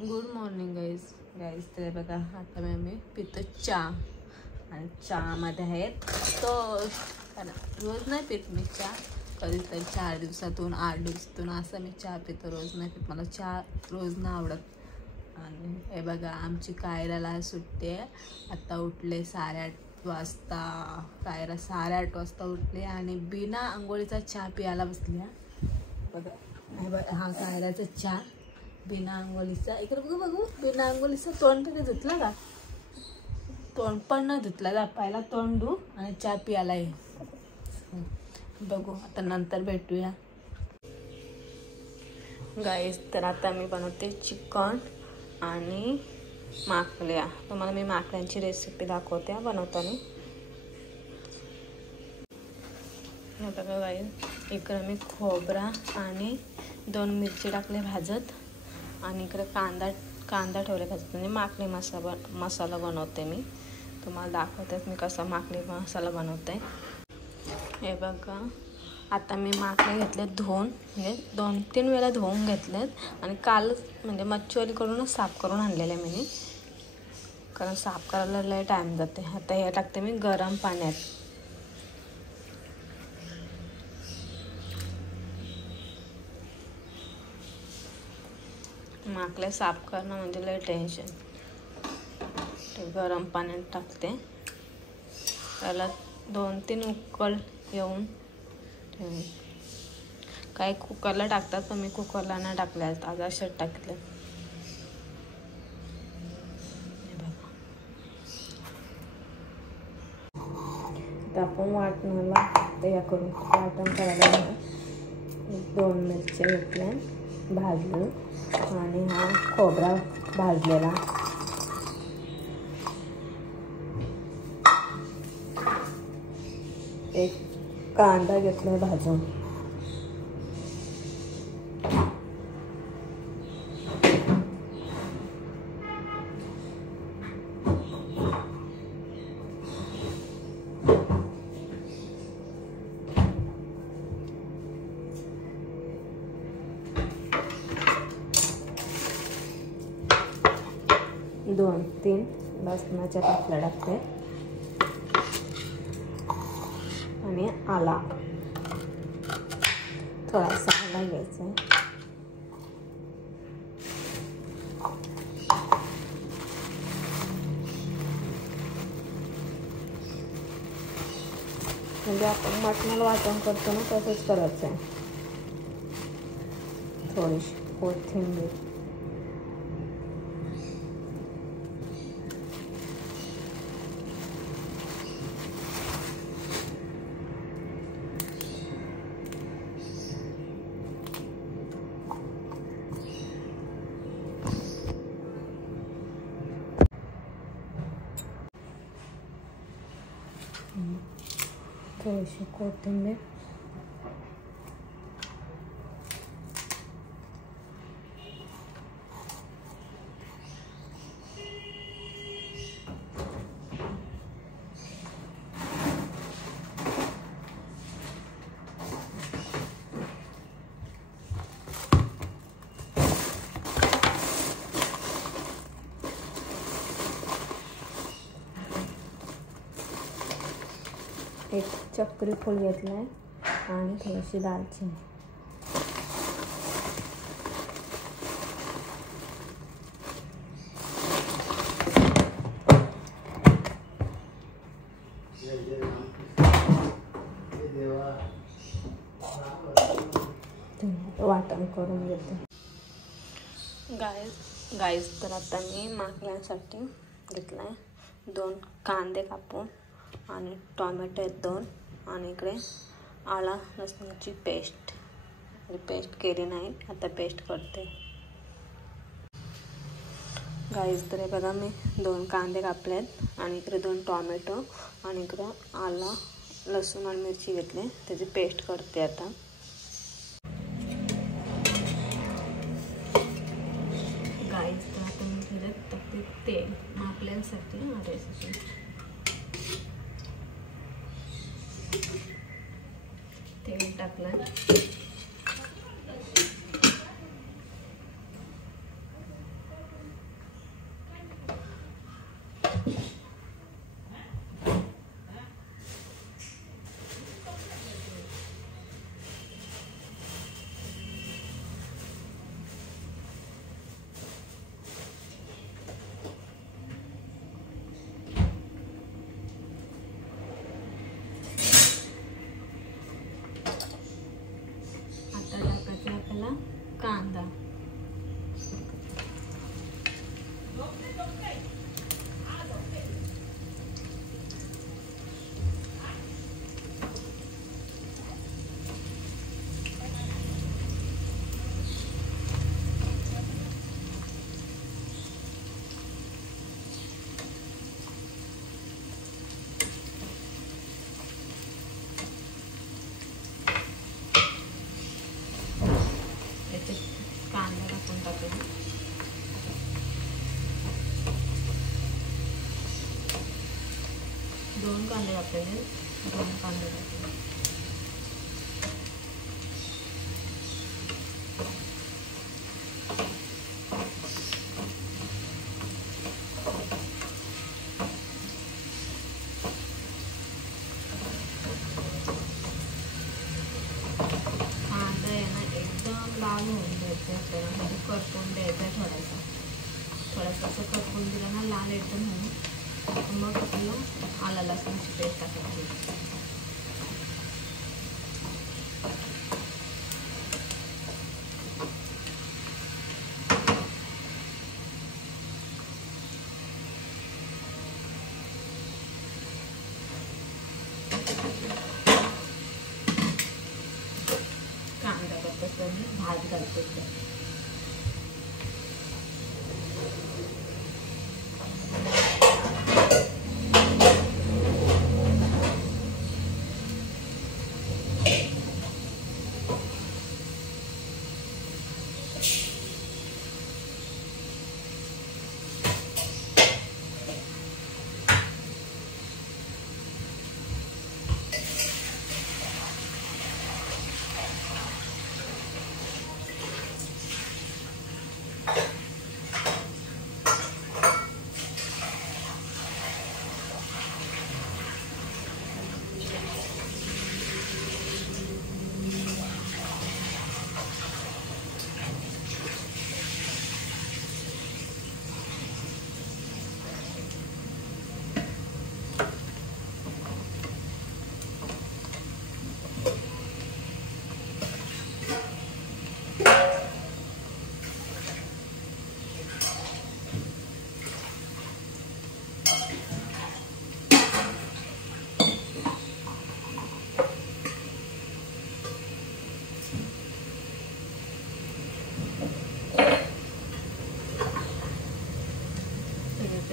Good morning guys तर बघा आता मी पितो चहा आणि चहामध्ये आहेत तो रोज नाही पित मी चहा, कधीतरी 4 दिवसातून 8 दिवसातून असं मी चहा पितो, रोज नाही पित. मला चहा रोज नाही आवडत. आणि हे बघा आमची कायराला सुट्टी आहे. आता उठले 8:30 वाजता, कायरा 8:30 वाजता उठले आणि बिना आंघोळीचा चहा प्यायला बसली. बघा हे बघा हा कायराचा चहा बिना आंघोळीचा. इकडे बघू बिना आंघोळीचा तोंड तरी धुतला का? तोंड पण नाही धुतला जा. पहिला तोंड धु आणि चहा प्यायला ये. बघू आता नंतर भेटूया गाईस. तर आता मी बनवते चिकन आणि माकल्या. तुम्हाला मी माकल्यांची रेसिपी दाखवते बनवताना. हे बघा गाईस, इकडे मी खोबरा आणि 2 मिरची टाकले भाजत आणि इकडे कांदा ठेवले भाजत. म्हणजे माकली मसाला बनवते मी. तुम्हाला दाखवते मी कसा माकली मसाला बनवते. हे बघा आता मी माकले घेतले धुवून, म्हणजे 2-3 वेळा धुवून घेतलेत आणि कालच म्हणजे मच्छीवालीकडूनच साफ करून आणलेले मी, कारण साफ करायला लय टाईम जाते. आता हे टाकते मी गरम पाण्यात. माकले साफ करणं म्हणजे लय टेन्शन. ते गरम पाण्यात टाकते, त्याला 2-3 उकळ येऊन ठेवून. काही कुकरला टाकतात पण मी कुकरला नाही टाकले, आज अशात टाकले. आता आपण वाटणाला तयार करून वाटण करायला 2 मिरच्या घेतल्या भाजून आणि हा खोबरा भाजलेला, एक कांदा घेतला भाजून, दोन 3 लसणाच्या पाकळ्या टाकते आणि आला थोडासा आला घ्यायचा. म्हणजे आपण मटणाला वाटण करतो ना तसंच करायचं आहे. थोडीशी कोथिंबीर, थोडीशी कोथिंबीर, एक चक्री फूल घेतला आहे आणि थोडीशी दालचिनी. वाटण करून घेते गाईस. तर आता मी माकल्यांसाठी घेतला आहे 2 कांदे कापून आणि टोमॅटो 2 आणि इकडे आला लसणाची पेस्ट, पेस्ट केली नाही, आता पेस्ट करते गाईस. तर हे बघा मी 2 कांदे कापलेत आणि इकडे 2 टोमॅटो आणि इकडे आला लसूण आणि मिरची घेतली, त्याची पेस्ट करते आता. गाईस तर आता मी ह्याच्यात टाकते तेल माकल्यांसाठी रेसिपी. तेल टाकलं, 2 कांदे टाकलेले, 2 कांदे टाकले. कांदा आहे ना एकदम लाल होऊन द्यायचं आपल्याला, म्हणजे करपून द्यायचा थोडासा असं करपून दिलं ना लाल एकदम होऊन, मग आपलं आला लसणाची पेस्ट टाकायची. कांदा करत भात घालतो.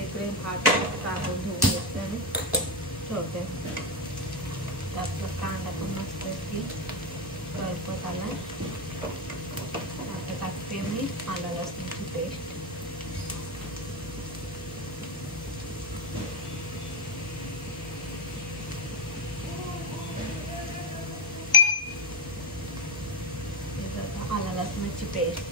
इकडे भात टाकून धुवून घेते आणि ठेवते. आपला कांदा पण मस्त की करपत आलाय. आता टाकते मी आला लसणाची पेस्ट. आला लसणाची पेस्ट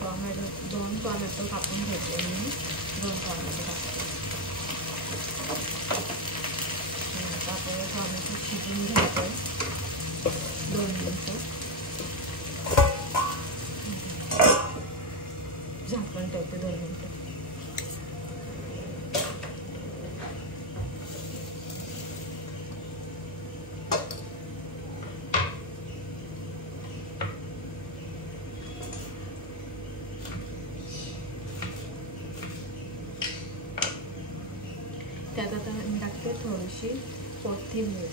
टोमॅटो दोन टोमॅटो कापून घेतले मी. 2 टोमॅटो टाकते. आपल्याला टोमॅटो शिजून घ्यायचं 2 मिनिटं. झाकण ठेवते 2 मिनिटं. त्यात आता मी टाकते थोडीशी कोथिंबीर.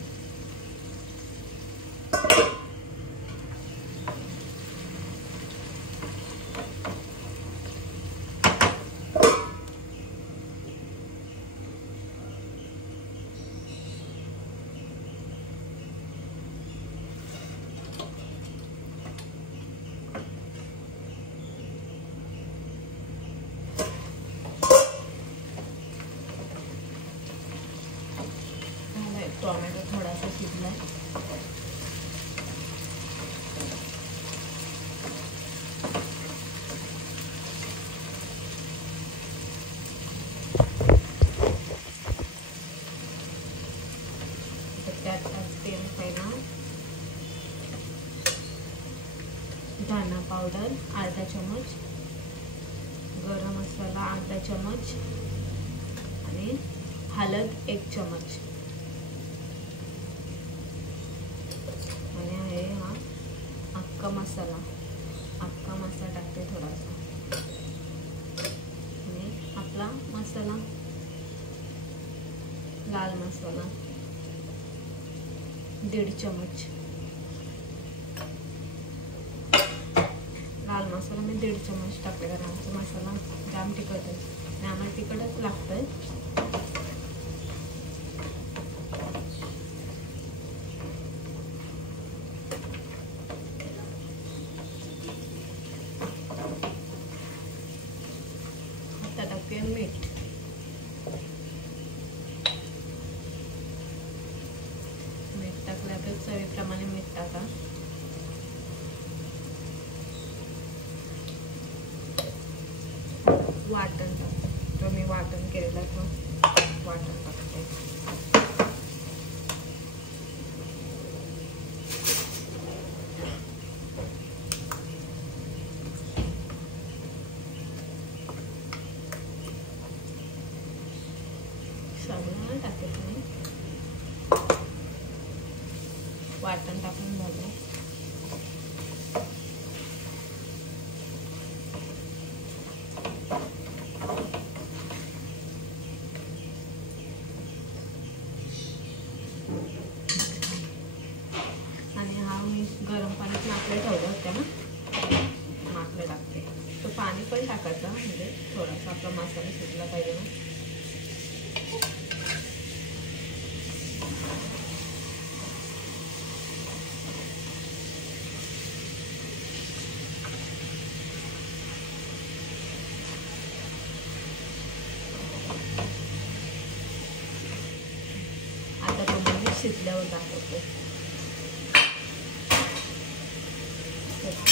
टोमॅटो थोडासा शिजलाय. त्यात टाकते पहिला धना पावडर अर्धा चमच, गरम मसाला अर्धा चमच आणि हळद 1 चमच. आणि आहे हा अख्खा मसाला टाकते थोडासा. आणि आपला मसाला लाल मसाला 1.5 चमच. लाल मसाला मी 1.5 चम्मच टाकले, कारण आमचा मसाला जाम तिखट आहे आणि आम्हाला तिखटच लागतंय. आता टाकूया मीठ. मीठ टाकलं तर चवीप्रमाणे मीठ टाका. वाटण टाकते, जो मी वाटण केलेलं तो वाटण टाकते. सगळं टाकते तुम्ही. वाटण टाकून झालं. आणि हा मी गरम पाण्यात नाकले ठेवलं होतं ना, नाकले टाकते. तो पाणी पण टाकायचं, म्हणजे थोडासा आपला मसाला सुटला पाहिजे ना. आता तो मी शिजल्यावर दाखवते.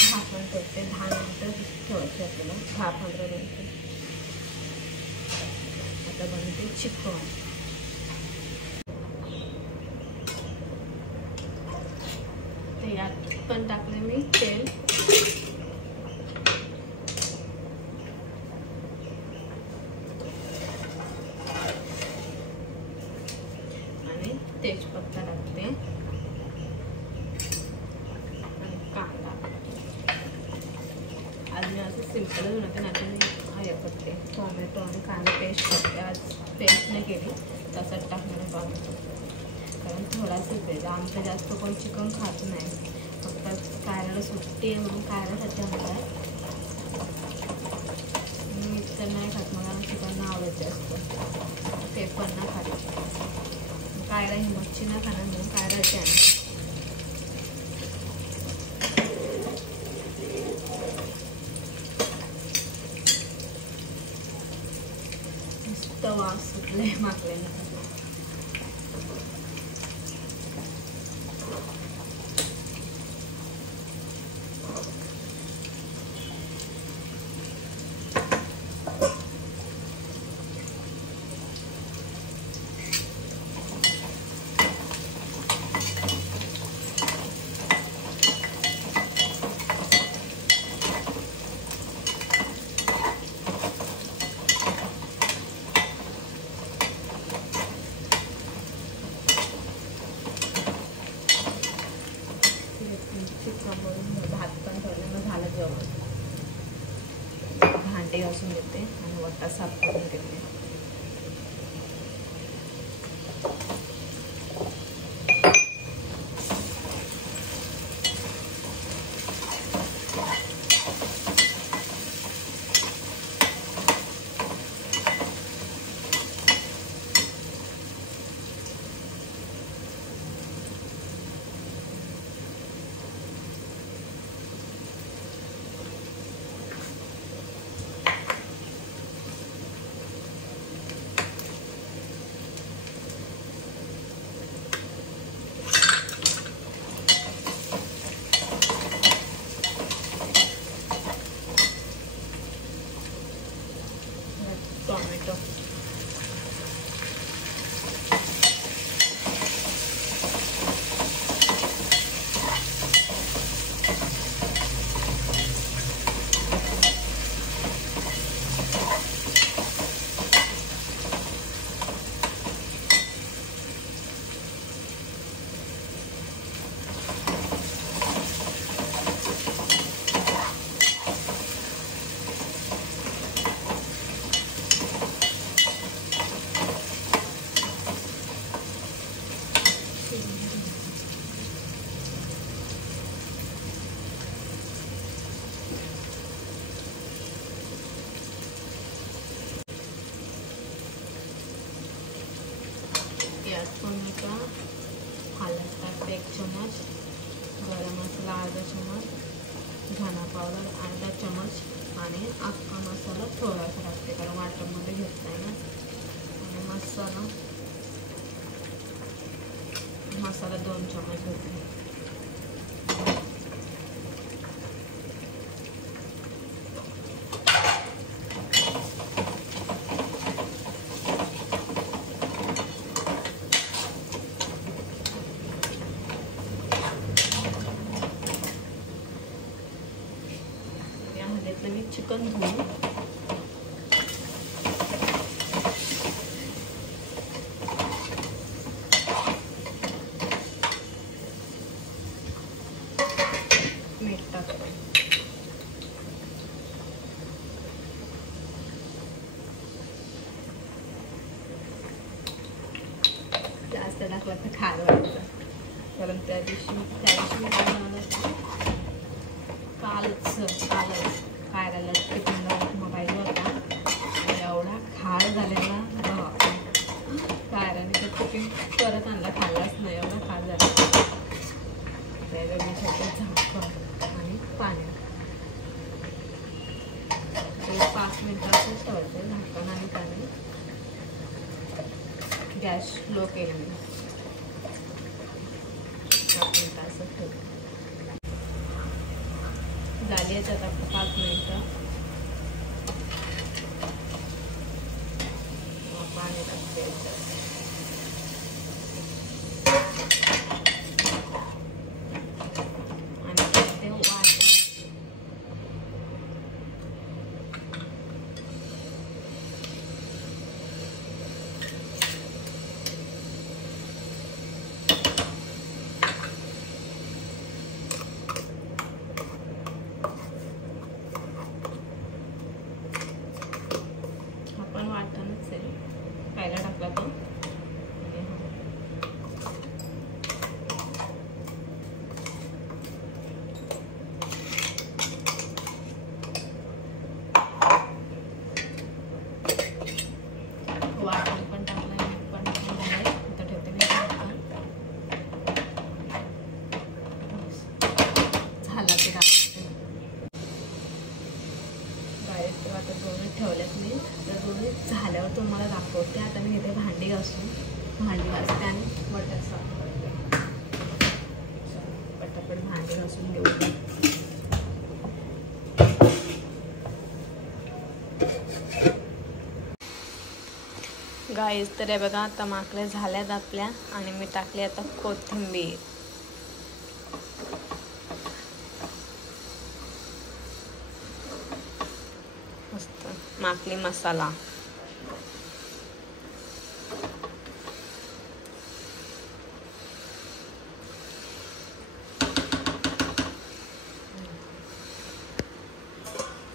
झाकण ठेवते, 10 मिनिटं ठेवायचे आपल्याला, 10-15 मिनिटं. आता बनते चिकन. तर यात पण टाकले मी तेल. आणि तेजपत्ता टाकते आणि कांदा. आज मी असं सिम्पलच बनवते, नाही तर मी हे करते टोमॅटो आणि कांदा पेस्ट करते. आज पेस्ट नाही केली, तसंच टाकणार टोमॅटो, कारण थोडासाच आहे. आमचं जास्त कोण चिकन खात नाही, फक्त कायला सुट्टी आहे म्हणून कायलासाठी आणतात. मी तर नाही खात, मला चिकन आवडत जास्त. ते पण ना खात, कायला ही मच्छी ना खाणार म्हणून कायलाची आहे. मस्त वास सुटले माकलेला. भात पण ठेवलं, मग झालं जेवण. भांडे घासून घेते आणि वट्टा साफ करून घेते. चमचा हळद टाकते, 1 चमच गरम मसाला अर्धा चमच, धना पावडर अर्धा चमच आणि अख्खा मसाला थोडासा टाकते कारण वाटणमध्ये घेतलाय ना. आणि मसाला 2 चमच घेतले. मी चिकन धुवून मीठ टाकते. जास्त टाकलं तर खायला वाटतं कारण त्या दिवशी मी काय बनवलं कालच काय झालं टिफिनला उपमा पाहिजे होता. एवढा खार झालेला कायराने तर टिफिन परत आणला, खाल्लाच नाही. एवढा खार झाला. त्यावेळी मी सगळं झाकण आणि पाणी 5 मिनिटाचं ठेवते. झाकण आणि पाणी. गॅस लो केली. 5 मिनिटाचं ठेवते. झाली आहेत आता 5 मिनिटं. पाणी टाकते आणि ते वाटणच आहे पहिला टाकला तो. वाटण पण टाकलाय पण आता ठेवते मी. झाला ते आता दोन्ही ठेवल्यात मी. तर दोन्ही झाल्यावर तुम्हाला दाखवते. आता मी इथे भांडी घासून घासते आणि बटर साफ करते. पटापट भांडी घासून घेऊ. गाईस तर हे बघा आता माकल्या झाल्यात आपल्या आणि मी टाकली आता कोथिंबीर. मस्त माकली मसाला.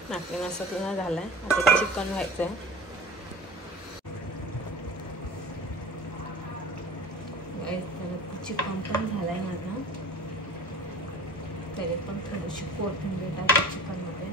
माकली मसाला झालाय. आता चिकन व्हायचंय. चिकन पण झालाय माझा. तरी पण थोडीशी कोथिंबीर टाकते चिकन मध्ये.